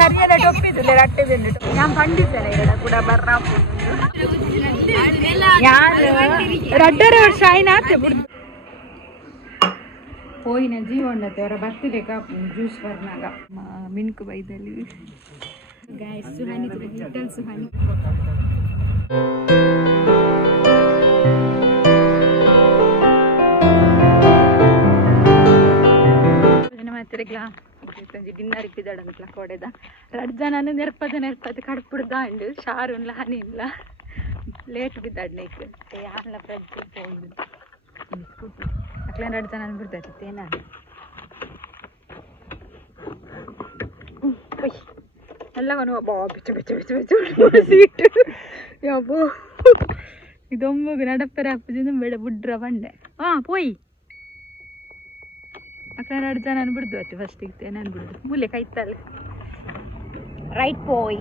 ಕರಿಯಲ್ಲ ಟೊಪ್ಪಿದ್ದು ರಟ್ಟೆ ತಿಂದು ನಾನು ಕಂಡಿದ್ದೇನೆ ഇവിടെ ಕೂಡ ಬರ್ರಾ ಯಾರು ರಡ್ಡರ ವರ್ಷ ಆಯ್ನಾತೆ ಬಿಡ್ದು ಹೋಯಿನ ಜೀವಣ್ಣತೆ ಅವರ ಬರ್ತಿದೆ ಕಾಪು ಜ್ಯೂಸ್ ಬರ್ನಾಗ ಮಿನ್ಕು ಬೈದಲ್ಲಿ ಗಾಯಸ್ ಸುಹಾನಿ ಲಿಟಲ್ ಸುಹಾನಿ ಡಿನ್ನರ್ ಇಪ್ಪಿದ್ದಾಡಂತಲ ಕೊಡೆದ ರಡ್ ಜನ ನೆರ್ಪದ ಕಡ್ಪುಡ್ದ ಅಂಡು ಶಾರು ಹನಿ ಇಲ್ಲ ಲೇಟ್ ಬಿದ್ದಾಡ್ನೇಕ್ ಯಾನ್ಲ ಫ್ರೆಂಡ್ಸ್ ಅಕ್ಲ 2 ಜನ ಬಿಡ್ತೈತೆ ಏನ ಎಲ್ಲವನು ಸೀಟು ಯಾಬೋ ಇದೊಂಬಗ ನಡಪ್ಪರೆ ಅಪ್ಪದಿಂದ ಬೇಡ ಬಿಡ್ರ ಬಂಡೆ ಪೋಯ್ ಅಕ್ಕ 2 ಜನ ಬಿಡ್ದು ಅತ್ತೆ ಫಸ್ಟಿಗೆ ನಾನು ಬಿಡುದು ಮೂಲೆ ಕೈತಲ್ಲ ರೈಟ್ ಪೋಯ್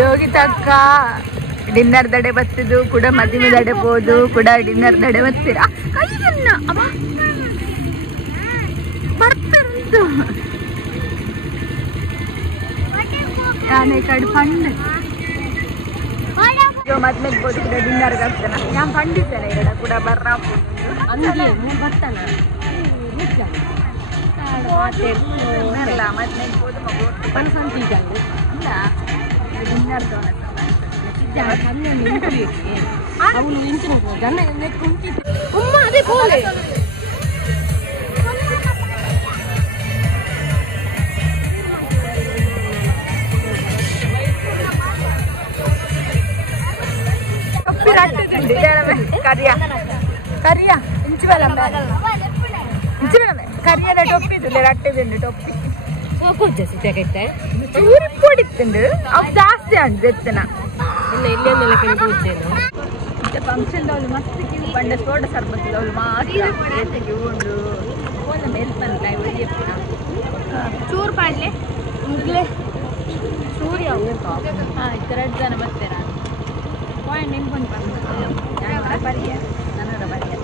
ಯೋಗಿತಾ ಅಕ್ಕ ಡಿನ್ನರ್ ದಡೆ ಬತ್ತಿದ್ದು ಕೂಡ ಮದುವೆ ದಡೆ ಹೋದು ಕೂಡ ಡಿನ್ನರ್ ದಡೆ ಬತ್ತೀರಾ ಕೈಯನ್ನ ಬರ್ತಂತು ಯಾನೆ ಕಡೆ ಫಂಡ್ ಮದ್ಮೇಲೆ ಹೋದು ಕೂಡ ಡಿನ್ನರ್ಗೆ ಆಗ್ತಾನ ನಾನು ಕಂಡಿದ್ದೇನೆ ഇവിടെ ಕೂಡ ಬರ್ರಾ ಬರ್ತಾನ ಮದ್ಮೇಲೆ ಹೋದು ಮಗು ಇಲ್ಲ ಡಿನ್ನರ್ ಅವನು ಜನ ಉಮ್ಮ ಅದೇ ಬೋಲೆ ಕರಿಯ ಕರಿಯಲ್ಲ ಟೊಪ್ಪಿದ್ದು ರಟ್ಟೆ ತಿಂಡು ಟೊಪ್ಪಿ ಚೂರಿ ಪೊಡಿತ್ತುಂಡು ಅವು ಜಾಸ್ತಿ ಅಂಡು ಎತ್ತನ ಫಂಕ್ಷನ್ ಅವ್ಳು ಮಸ್ತ್ ಬಂಡ ಸೋಡ ಸರ್ಬತ್ತು ಅವ್ಳು ಮಾತ್ರ ಉಂಡು ಒಂದು ಮೇಲ್ ಬಂದ ಚೂರು ಪಾಡ್ಲೆ ಮುಗ್ಲೆ ಚೂರಿ ಅವ್ರು 2 ಜನ ಮತ್ತೆ ನಾನು ಪಾಯಿಂಟ್ ನೆನ್ಕೊಂಡು ಬಂದು ಬರಿಯ ನನ್ನ ಬರಿಯ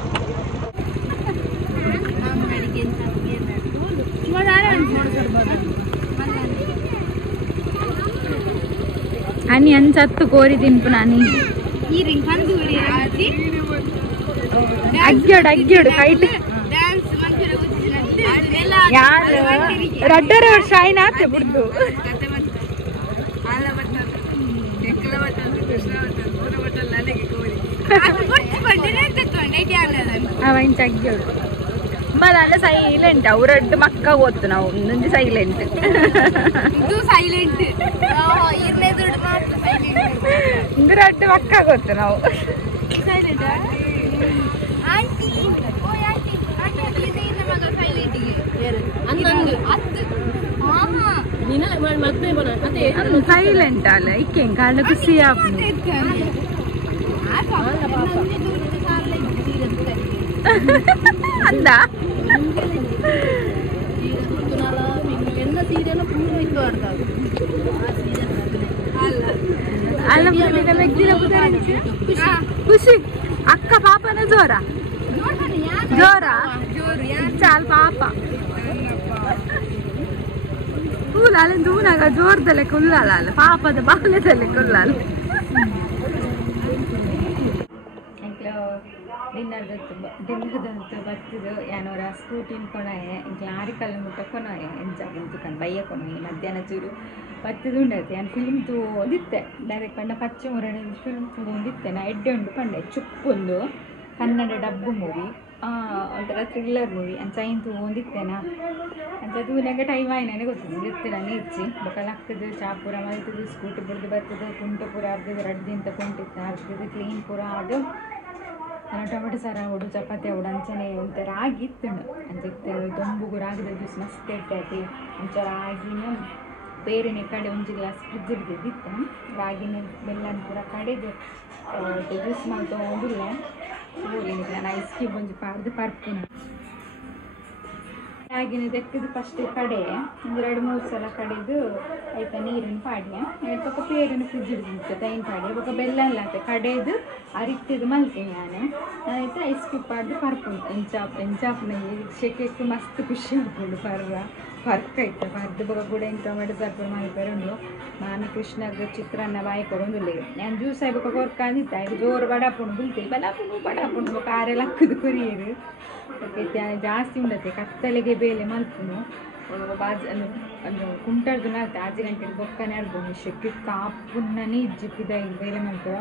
అని అంచత్తు కోరి దింపు నాని అగ్గాడు కైట్ రడ్డర ವರ್ಷ ಆಯ್ನಾತೆ ಬಿಡ್ದು అవన్నీ అగ్గాడు మళ్ళీ సైలెంట్ అవు 2 మక్క పోతున్నావు నుంచి సైలెంట్ ఇంక 2 మక్క పోతున్నావు సైలెంట్ అಲ್ಲ ఇక్కేం కాళ్ళ ఖుషి అందా ఖుషి అక్క పాపన జోరా చాలు పాప ಕೂಲಾಲ ದೂನಾಗ ಜೋರದಲ್ಲೇ ಕುಲ್ಲಾಲ ಪಾಪದ ಬಾಲ್ಯದಲ್ಲೇ ಕುಲ್ಲಾಲ ಡಿನ್ನರ್ದಂತೂ ಬರ್ತಿದ್ದು ಏನೋರ ಸ್ಕೂಟಿನ ಕೊನಾಯೆ ಇಂಕ ಲಾರಿಕಲ್ಲ ಮುಟ್ಟ ಕೊನಾಯೆ ಎಂಚಾಗಿಂತುಕಂಡು ಬಯ್ಯ ಕೊನಾಯೆ ಮಧ್ಯಾಹ್ನ ಚೂರು ಬರ್ತಿದ್ದು ಉಂಡೈತೆ ನಾನು ಫಿಲ್ಮ್ ತೋದಿತ್ತೆ ಡೈರೆಕ್ಟ್ ಪಂಡ ಪಚ್ಚ ಮುರಡಿ ಫಿಲ್ಮ್ ತಗೊಂಡಿತ್ತೆ ನಾ ಎಡ್ಡೆ ಉಂಡು ಪಂಡೆ ಚುಪ್ಪೊಂದು ಕನ್ನಡ ಡಬ್ಬು ಮೂವಿ ಒಂಥರ ಥ್ರಿಲ್ಲರ್ ಮೂವಿ ಅಂಚೈನ್ ತಗೊಂಡಿತ್ತೇನಾ ಅಂಚ ತೂನಾಗ ಟೈಮ್ ಆಯ್ನೇ ಗೊತ್ತಿದ್ದು ಇರ್ತೀರ ನೀರ್ಚಿ ಬೊಕಲ್ ಹಾಕ್ತಿದ್ದು ಚಾಪುರ ಮಲ್ತಿದ್ದು ಸ್ಕೂಟಿ ಬಿಡ್ದು ಬರ್ತಿದ್ದು ಕುಂಟು ಪೂರ ಅರ್ಧದ್ದು ರಡ್ದಿಂತ ಕುಂಟಿತ್ತು ಅರ್ಧದ್ದು ಕ್ಲೀನ್ ಪೂರ ಅದು ನಾನು ಟೊಮೆಟೊ ಸಾರ ಉಡು ಚಪಾತಿ ಉಡು ಅಂಚನೆ ಒಂಥರ ಆಗಿತ್ತು ಅಂಚಿತ್ತು ದೊಂಬುಗು ರಾಗಿದ ಜ್ಯೂಸ್ ಮಸ್ತ್ ಇಟ್ಟೈತಿ ಅಂಚ ರಾಗಿನ ಬೇರೆನೆ ಕಡೆ ಒಂದು ಗ್ಲಾಸ್ ಫ್ರಿಜ್ ಹಿಡ್ದಿದ್ದಿತ್ತು ರಾಗಿನ ಬೆಲ್ಲನ ಪೂರ ಕಡೆದು ಜ್ಯೂಸ್ ಮಾಡಿ ತೊಗೊಂಡಿಲ್ಲ ನಾನು ಐಸ್ ಕ್ಯೂಬ್ ಒಂಜಿ ಪಾಡ್ದು ಪರ್ಪುನ ಹಾಗೆನೆ ತೆಕ್ಕಿದ್ದು ಫಸ್ಟ್ ಕಡೆ ಒಂದು 2-3 ಸಲ ಕಡೆದು ಆಯ್ತಾ ನೀರನ್ನು ಪಾಡ್ಯ ಪಕ್ಕ ಪೇರನ್ನು ಫ್ರಿಜ್ ಇಡ್ದಿತ್ತು ತೈನ್ ಪಾಡ್ಯ ಪಕ್ಕ ಬೆಲ್ಲ ಎಲ್ಲ ಆಯ್ತು ಕಡೆದು ಅರಿತಿದ್ದು ಮಲ್ತೀನಿ ನಾನು ಆಯ್ತು ಐಸ್ ಕ್ಯೂಬ್ ಪಾಡ್ದು ಪರ್ಪುಂಟು ಎಂಚಾಪುನ ಶೆಕೆಕ್ಕೆ ಮಸ್ತ್ ಖುಷಿ ಆಗ್ಬೋದು ಪರ್ಕಾಯ್ತು ಪರ್ದು ಬೊಕ ಕೂಡ ಎಂತ ಮಾಡಿ ಸರ್ಪ ಮಲ್ಪರುಂಡು ನಾನು ಕೃಷ್ಣಗೆ ಚಿತ್ರಾನ್ನ ಬಾಯಿ ಕೊಡೊಂದುಲ್ಲೆ ನಾನು ಜ್ಯೂಸ್ ಆಯ್ಬೇಕು ಕೊರ್ಕಾಂದಿತ್ತ ಆಯ್ತು ಜೋರು ಬಡಾಪುಂಡು ಬುಲ್ತೇವೆ ಬಡಾಪುಂಡು ಕಾರೆಲ್ಲ ಹಾಕಿದು ಕೊರಿಯರು ಜಾಸ್ತಿ ಉಂಡತ್ತೆ ಕತ್ತಲೆಗೆ ಬೇಲೆ ಮಲ್ಪುನು ಕುಂಟರ್ದು ನಾಲ್ಕು 6 ಗಂಟೆಗೆ ಬೊಕ್ಕನೆ ಆಡ್ಬೋದು ಶೆಕೆ ಕಾಪುನ್ನನೇ ಇಜ್ಜಿಕ್ಕಿದ ಬೇಲೆ ಮಲ್ಪುವ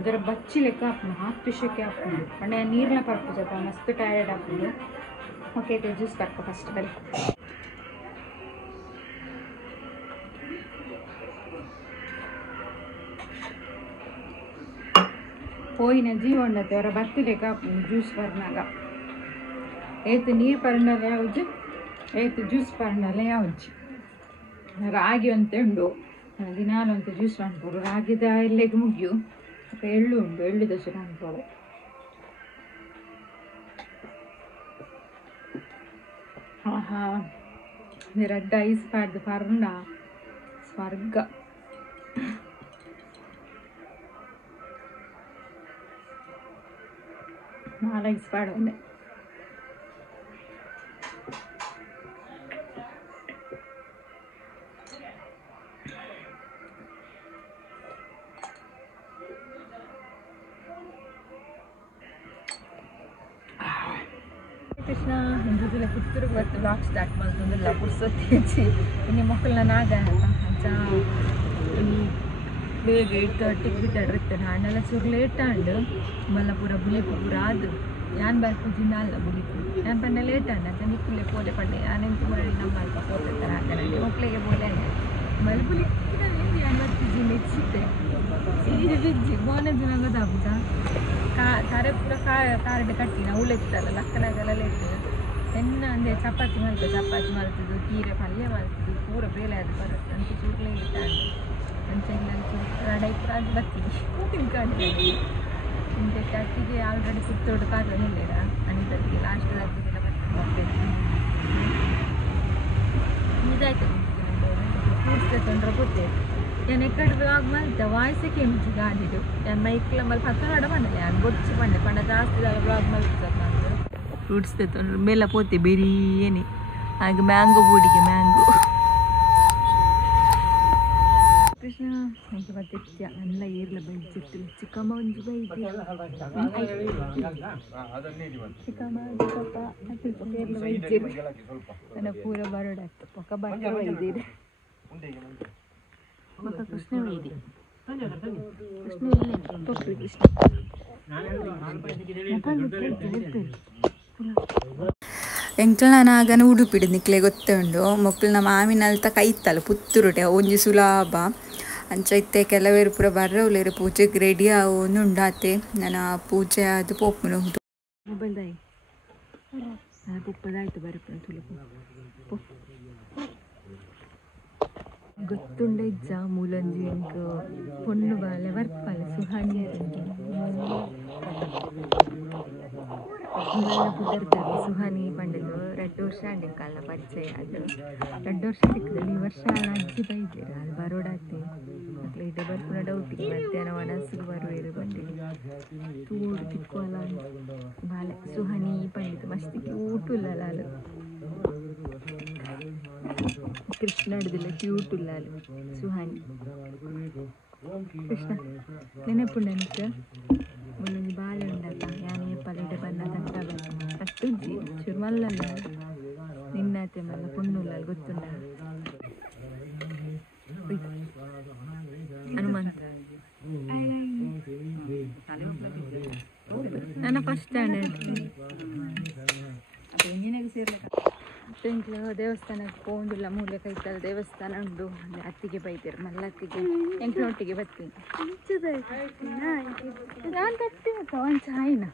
ಇದರ ಬಚ್ಚಿ ಲೆಕ್ಕ ಹಾಪುನು 10 ಶೆಕೆ ಹಾಪುಂಡು ಪಂಡ ನೀರಿನ ಪರ್ಪು ಜಪ ಮಸ್ತ್ ಟಯರ್ಡ್ ಹಾಪುಂಡು ಓಕೆ ಜ್ಯೂಸ್ ಪರ್ಪು ಫಸ್ಟ್ ಬರೀ ಹೋಯಿನ ಜೀವ ಉಂಡತ್ತೆ ಅವರ ಬತ್ತಿಲೆಕ್ಕ ಹಾಪುಂಡು ಜ್ಯೂಸ್ ಬರ್ನಾಗ ಏತು ನೀರು ಪರ್ನಲೆ ಯಾವ್ದು ಏತು ಜ್ಯೂಸ್ ಪರ್ನಲೆ ಯಾವ್ದು ರಾಗಿ ಅಂತ ಉಂಡು ದಿನಾಲು ಅಂತ ಜ್ಯೂಸ್ ಮಾಡ್ಬೋದು ರಾಗಿದ ಎಲ್ಲಿಗೆ ಮುಗಿಯು ಮತ್ತೆ ಎಳ್ಳು ಉಂಡು ಎಳ್ಳು ದೋಸೆ ಮಾಡ್ಬೋದು ಆಹಾ ರೆಡ್ ಐಸ್ ಪಾಡ್ದು ಪರ್ನ ಸ್ವರ್ಗ ನಾಲ್ ಐಸ್ ಪಾಡೋನೆ ಕೃಷ್ಣ ಹಿಂದೂದಿಲ್ಲ ಪುತ್ತೂರಿಗೆ ಬರ್ತು ಬ್ಲಾಗ್ ಸ್ಟಾರ್ಟ್ ಮಾಡ್ತಂದಿಲ್ಲ ಪುರ್ಸೊತ್ತಿ ಇನ್ನು ಮಕ್ಕಳನ್ನ ನಾಗ ಅಂಚ ಬೇಗ 8:30ಗೆ ಬಿದ್ದಾಡಿರ್ತೇನೆ ಹಣ್ಣೆಲ್ಲ ಚೂರು ಲೇಟ್ ಆಂಡು ಮಲ್ಲ ಪೂರ ಬುಲಿಪು ಪೂರ ಅದು ಯಾನ್ ಬರ್ಪುಜಿಂದ ಅಲ್ಲ ಬುಲಿಪು ನಾನು ಪಂಡ ಲೇಟ್ ಆಂಡ ಅಂತ ನಿಕ್ಕುಲೆ ಪೋಲೆ ಪಂಡೆ ಯಾನೆಂತು ಮಾಡಿ ನಮ್ಮ ಅಲ್ಪ ಪೋಲೆ ಥರ ಹಾಕಿ ಮಕ್ಕಳಿಗೆ ಪೋಲೆ ಮಲ್ಪುಲಿ ಯಾನ್ ಬರ್ತಿದ್ದೀನಿ ಹೆಚ್ಚಿದ್ದೆ ಸೀರೆ ಬಿಜ್ಜಿ ಬೋನ ದಿನ ಗೊತ್ತಾಗ್ತಾ ತಾರೆ ಪೂರ ಕಾರ್ಡ್ ಕಟ್ಟಿನ ಉಳೆತ್ತಲ್ಲ ಲಕ್ಕನಾಗೆಲ್ಲ ಲೇಟ್ ಎನ್ನ ಅಂದರೆ ಚಪಾತಿ ಮಾಡ್ತಿದ್ದು ಕೀರೆ ಪಲ್ಯ ಮಾಡ್ತಿದ್ದು ಪೂರ ಬೇಳೆ ಅದು ಬರುತ್ತೆ ಅಂತ ಚೂರ್ಲೆ ಲೇಟ್ ಆಗಿ ಅಂಚೆಲ್ಲ ರಡೈ ಪೂರ ಅದು ಬರ್ತೀವಿ ತಿನ್ಕೊಂಡು ಇಂತೆ ಅಕ್ಕಿಗೆ ಆಲ್ರೆಡಿ ಪುತ್ತೋಡು ಕಾರಣ ಹೇಳಿರ ಅನಿತಕ್ಕೆ ಲಾಸ್ಟ್ ಅಕ್ಕಿಗೆಲ್ಲ ಬರ್ಬೇಕು ಇದಾಯ್ತು ಫ್ರೂಟ್ಸ್ ತೊಂದರೆ ಗೊತ್ತೇ ഞാൻ എക്കടെ വ്ളോഗ് മൽത്ത വായിസൊക്കെ എനിക്ക് കാണിട്ടു ഞാൻ മൈക്കിൽ നമ്മൾ 10 നട പണ്ടല്ലേ ഞാൻ ബൊച്ച് പണ്ട ಜಾಸ್ತಿ ವ್ಲಾಗ್ ಮಲ್ತದ ಫ್ರೂಟ್ಸ್ ತೆತ್ತೊಂಡ್ರೆ ಮೇಲೆ ಪೋತೆ ಬಿರಿಯಾನಿ ಹಾಗೆ ಮ್ಯಾಂಗೋ ಬೂಡಿಗೆ ಮ್ಯಾಂಗೋ ಕೃಷ್ಣ എനിക്ക് പറ്റിയ നല്ല ഏരിയ ബൈച്ചിട്ട് ചിക്കമ്മ ಒಂಜಿ ಬೈತಿ ಚಿಕ್ಕಮ್ಮ ಚಿಕ್ಕಪ್ಪ ಸ್ವಲ್ಪ ಏರಿಯ ಬೈಜಿರು ನನ್ನ ಪೂರ ಬರೋಡಾಗ್ತು ಪಕ್ಕ ಬಟ್ಟೆ ಬೈದಿರು ಮಕ್ಕ ಕೃಷ್ಣ ವೈದಿ ಕೃಷ್ಣ ಇಲ್ಲ ತೊಪ್ಪಿ ಕೃಷ್ಣ ಎಂಕ್ಲನ ಆಗನ ಉಡುಪಿಡು ನಿಕ್ಲೆ ಗೊತ್ತುಂಡು ಮಕ್ಕಳನ್ನ ಮಾವಿನಲ್ತ ಕೈತಲ್ಲ ಪುತ್ತೂರುಟೆ ಒಂಜಿ ಸುಲಾಭ ಅಂಚ ಇತ್ತೆ ಕೆಲವೇರು ಪೂರ ಬರ್ರವುಲೇರು ಪೂಜೆಗೆ ರೆಡಿ ಆವೊಂದು ಉಂಡಾತೆ ನನ್ನ ಪೂಜೆ ಅದು ಪೋಪುನು ಮೊಬೈಲ್ದಾಯಿ ಪುಪ್ಪದಾಯ್ತು ಬರಪ್ಪನ ತುಳುಪು ಗೊತ್ತುಂಡ ಇಜ್ಜ ಮೂಲಂಜಿ ಎಂಕ್ ಪೊಣ್ಣು ಬಾಲೆ ಬರ್ಪಲೆ ಸುಹಾನಿ ಕುದರ್ತಾರೆ ಸುಹಾನಿ ಪಂಡದು 2 ವರ್ಷ ಅಂಡೆಕ್ಕಲ್ಲ ಪರಿಚಯ ಅದು 2 ವರ್ಷ ಸಿಕ್ಕದಲ್ಲಿ ಈ ವರ್ಷ ಅಜ್ಜಿ ಬೈದಿರ ಅಲ್ಲಿ ಬರೋಡಾತೆ ಮಕ್ಳು ಇದೆ ಬರ್ಪುನ ಡೌಟಿಗೆ ಮಧ್ಯಾಹ್ನ ಮನಸ್ಸಿಗೆ ಬರುವೇರು ಬಂದಿರಿ ತೂಡು ತಿಕ್ಕೋಲ್ಲ ಬಾಲೆ ಸುಹಾನಿ ಪಂಡಿತು ಮಸ್ತಿ ಕ್ಯೂಟ್ ಉಲ್ಲಲ್ಲ ಅಲ್ಲ ಕೃಷ್ಣ ಹಿಡಿದಿಲ್ಲ ಕ್ಯೂಟ್ ಉಲ್ಲ ಅಲ್ಲಿ ಸುಹಾನಿ ಕೃಷ್ಣ ನೆನಪುಂಡ ನಿಕ್ಕ ಒಂದೊಂದು ಬಾಳೆ ಉಂಡಲ್ಲ ಯಾನೇ ಪಲ್ಲೆ ಬಣ್ಣ ತಟ್ಟುಜ್ಜಿ ಚುರ್ಮಲ್ಲಲ್ಲ ನಿನ್ನತೆ ಮಲ್ಲ ಪುಣ್ಣುಲ್ಲ ಗೊತ್ತುಂಡ ಹನುಮಂತ ನನ್ನ ಫಸ್ಟ್ ಸ್ಟ್ಯಾಂಡರ್ಡ್ ಎಂಕ್ಲು ದೇವಸ್ಥಾನಕ್ಕೆ ಹೋಗುದಿಲ್ಲ ಮೂಲೆ ಕೈತಲ್ಲ ದೇವಸ್ಥಾನ ಉಂಟು ಅತ್ತಿಗೆ ಬೈತೀರು ಮಲ್ಲತ್ತಿಗೆ ಎಂಕ್ಲೊಟ್ಟಿಗೆ ಬರ್ತೀನಿ ನಾನು ಕಟ್ಟಿನಕ್ಕ ಒಂದು ಚಾಯ್ನ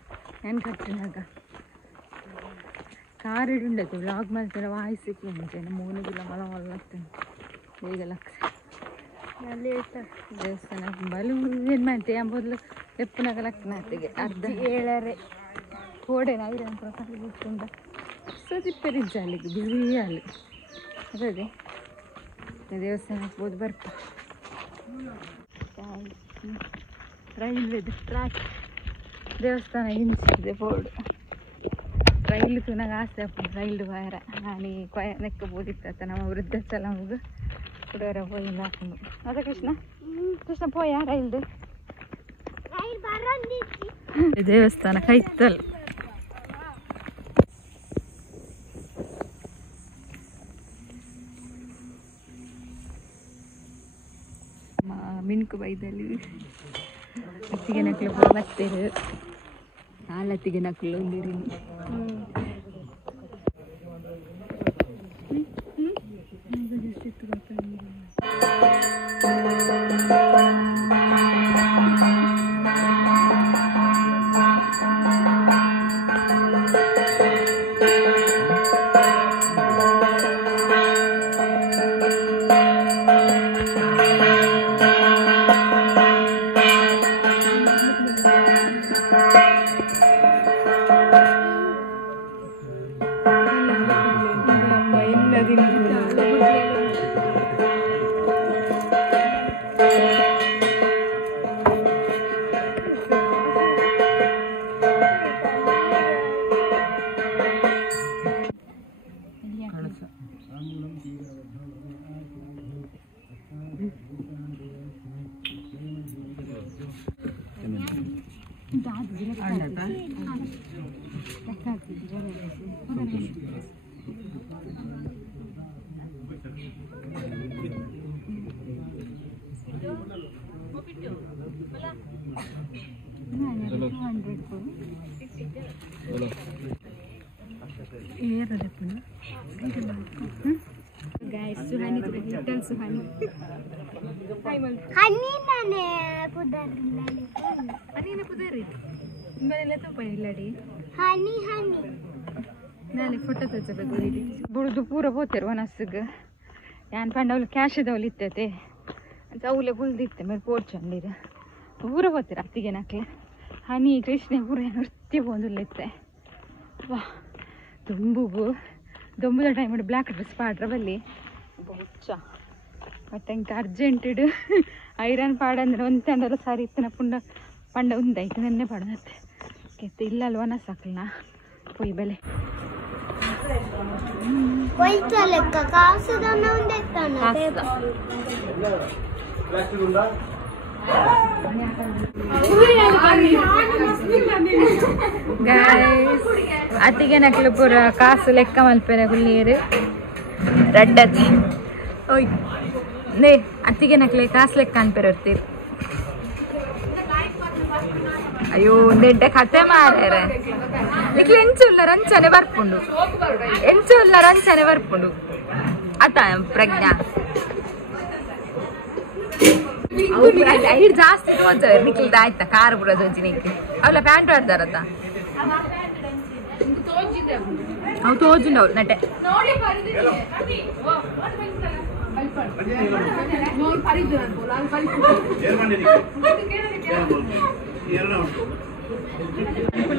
ನಾನು ಕಟ್ಟಿನಾಗ ಕಾರಿಡು ಉಂಡೈತೆ ವ್ಲಾಗ್ ಮಾಡ್ತಾರೆ ವಾಯ್ಸಿಗೆ ಮುಂಚೆ ಮೂನಿಗಿಲ್ಲ ಮಲ ಮಲ್ಲಾಗ್ತೇನೆ ಈಗ ಲಕ್ಷ ದೇವಸ್ಥಾನ ಬಲು ಏನು ಮಾಡ್ತೀವಿ ಎಂಬುದು ಎಪ್ಪನಾಗ ಲಕ್ಷಣ ಅತ್ತಿಗೆ ಅರ್ಧ 7 ಓಡೇನಾದ್ರೆ ಪ್ರಸಾದ ಕೂತ್ಕೊಂಡ ಸೊ ತಿಪ್ಪೆರಿಜ್ಜ ಅಲ್ಲಿಗೆ ಬಿಸಿ ಅಲ್ಲಿ ಅದೇ ದೇವಸ್ಥಾನ ಹೋಗಿ ಬರ್ತಾ ರೈಲ್ವೆದು ಟ್ರ್ಯಾಕ್ ದೇವಸ್ಥಾನ ಹಿಂಸಿದೆ ಬೋರ್ಡ್ ರೈಲ್ ನಂಗೆ ಆಸೆ ಅಪ್ಪ ರೈಲ್ದು ವಾರ ನಾನು ಕೊಯ ನೆಕ್ಕಬೋದಿತ್ತ ನಮ್ಮ ವೃದ್ಧಾಚಲ ಹೋಗು ಹುಡುಗರ ಹೋಗಿಲ್ಲ ಹಾಕೊಂಡು ಅದ ಕೃಷ್ಣ ಪೋಯ ರೈಲ್ದು ದೇವಸ್ಥಾನ ಕೈತಲ್ ಮಿಣ್ಕು ಬೈದಲ್ಲಿ ಅತ್ತಿಗೆ ನಕ್ಲು ಬರ್ತೇವೆ ನಾಲತ್ತಿಗೆ ನಕ್ಲು ಒಂದಿರಿ ನಾಳೆ ಫೋಟೋ ತೋರಿಸಬೇಕು ಬುಡ್ದು ಪೂರ ಹೋಗ್ತಾರೆ ವನಸ್ಸಿಗೆ ಯಾನ್ ಪಂಡವಳು ಕ್ಯಾಶ್ ಇದ್ದವಳು ಇತ್ತೈತೆ ಅಂತ ಅವಲೆ ಬುಲ್ದಿತ್ತೆ ಮೇಲೆ ಪೋರ್ಚಂಡಿರ ಪೂರ ಹೋಗ್ತಾರೆ ಅತ್ತಿಗೆ ನಕ್ಲೆ ಹನಿ ಕೃಷ್ಣ ಪೂರ ನೃತ್ಯ ಬಂದಿತ್ತೆ ವಾ ದೊಂಬುದ ಟೈಮ್ ಬ್ಲ್ಯಾಕ್ ಡ್ರೆಸ್ ಪಾಡ್ರ ಬಲ್ಲಿ ಹುಚ್ಚ ಬಟ್ ಹಂಗೆ ಅರ್ಜೆಂಟೆಡ್ ಐರನ್ ಪಾಡಂದ್ರೆ ಒಂದು ತಂಡಲ್ಲ ಸಾರಿ ಇತ್ತನ ಪಂಡ ಉಂದಾಯ್ತು ನೆನ್ನೆ ಪಡನತ್ತೆ ಕೆತ್ತೆ ಇಲ್ಲ ಅಲ್ವನ ಸಾಕಲ್ನ ಪೊಯ್ ಬೆಲೆ ಅತ್ತಿಗೆ ನಕ್ಲು ಪೂರ ಕಾಸು ಲೆಕ್ಕ ಮಲ್ಪೆನೆ ಗುಳ್ಳೀರು ರಡ್ಡತಿ ಓಯ್ ನೇ ಅತ್ತಿಗೆ ನಕ್ಲೆ ಕಾಸು ಲೆಕ್ಕ ಅನ್ಪೇರು ಇರ್ತೀರಿ ಅಯ್ಯೋ ದೊಡ್ಡ ಕತೆ ಮಾರ್ಯಾರ ಇಟ್ಲ ಎಂಚುಲ್ಲ ರಂಚನೆ ಬರ್ಪುಂಡು ಅತ ಪ್ರಜ್ಞಾ ಐದು ಜಾಸ್ತಿ ತೋರ್ಸವ್ರೆ ನಿಕ್ಲಿದ ಆಯ್ತಾ ಕಾರು ಬುಡ ತೋಜಿ ನಿಂಗೆ ಅವಳ ಪ್ಯಾಂಟ್ ಆಡ್ತಾರತ್ತ ಅವು ತೋಜುಂಡು ಅವ್ರು ನಟೆ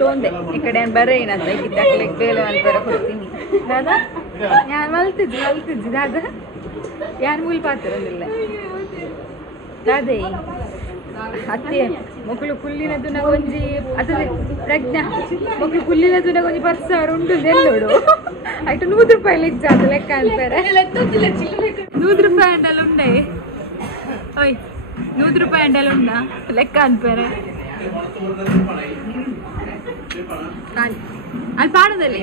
ಒಂದೇ ಈ ಕಡೆ ಬರೇ ಏನಂತ ಕಿತ್ತಾಕ್ಲಿಕ್ಕೆ ಬೇಲೆ ಮಲ್ಪೇರ ಕೊಡ್ತೀನಿ ದಾದಾ ಯಾರು ಮಲ್ತಿದ್ದಿ ದಾದ ಯಾರು ಮೂಲ್ ಪಾತಿರೋದಿಲ್ಲ ದಾದೇ ಅತ್ತೆ ಮಕ್ಕಳು ಕುಲ್ಲಿನದು ನಗೊಂಜಿ ಅದೇ ಪ್ರಜ್ಞಾ ಮಕ್ಕಳು ಕುಲ್ಲಿನದು ನಗೊಂಜಿ ಬರ್ಸಾರು ಉಂಡು ನೆಲ್ಲೋಡು ಆಯ್ತು ₹100 ಇಜ್ಜ ಅದು ಲೆಕ್ಕ ಅನ್ಪೇರೆ ₹100 ಅಂಡಲ್ ಉಂಡೆ ಓಯ್ ₹100 ಅಂಡಲ್ ಉಂಡ ಲೆಕ್ಕ ಅನ್ಪೇರೆ ಅಲ್ಲಿ ಪಾಡದಲ್ಲಿ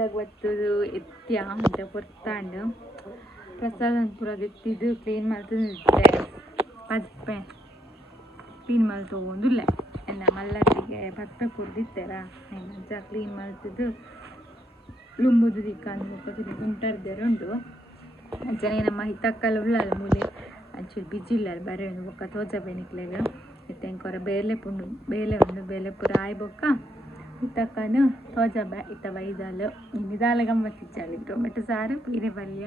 ಇಲ್ಲಾಗ ಬತ್ತದು ಎತ್ತಿ ಅಂತ ಕೊರ್ತಾಂಡು ಪ್ರಸಾದ ಪೂರ ಎತ್ತಿದ್ದು ಕ್ಲೀನ್ ಮಾಡ್ತಿದ್ದೆ ಪಜ್ಪೆ ಕ್ಲೀನ್ ಮಾಡಿ ತೊಗೊಂಡಿಲ್ಲ ಎಲ್ಲ ಮಲ್ಲತ್ತಿಗೆ ಭತ್ತ ಕುರ್ದಿತ್ತಾರ ಮಂಚ ಕ್ಲೀನ್ ಮಾಡ್ತಿದ್ದು ಲುಂಬುದು ದಿಕ್ಕಂದು ಮುಖಕ್ಕೆ ಉಂಟರ್ದೇರು ಉಂಟು ಅಂಚನೆ ನಮ್ಮ ಹಿತ್ತಕ್ಕಲ್ಲ ಉಳ್ಳಲ್ಲ ಮೂಲೆ ಅಂಚೂರು ಬಿಜಿಲ್ಲ ಬರೀ ಒಂದು ಬೊಕ್ಕ ತೋಜ ಬೆನಿಕ್ಲೆಗ ಇತ್ತೆಂಕೊರ ಬೇಲೆ ಪುಂಡು ಬೇಲೆ ಉಂಡು ಬೇಲೆ ಪೂರ ಆಯ್ ಬೊಕ್ಕ ಇತ್ತಕ್ಕನು ತೋಜ ಇತ್ತ ಬೈದಾಲು ನಿದಾಲ ಗಮ್ಮತ್ತಿಚ್ಚಾಳಿ ಟೊಮೆಟೊ ಸಾರು ಪೀರೆ ಪಲ್ಯ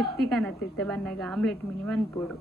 ಎತ್ತಿ ಕನತ್ತಿತ್ತೆ ಬನ್ನಾಗ ಆಮ್ಲೆಟ್ ಮಿನಿ ಮನ್ಪೋಡು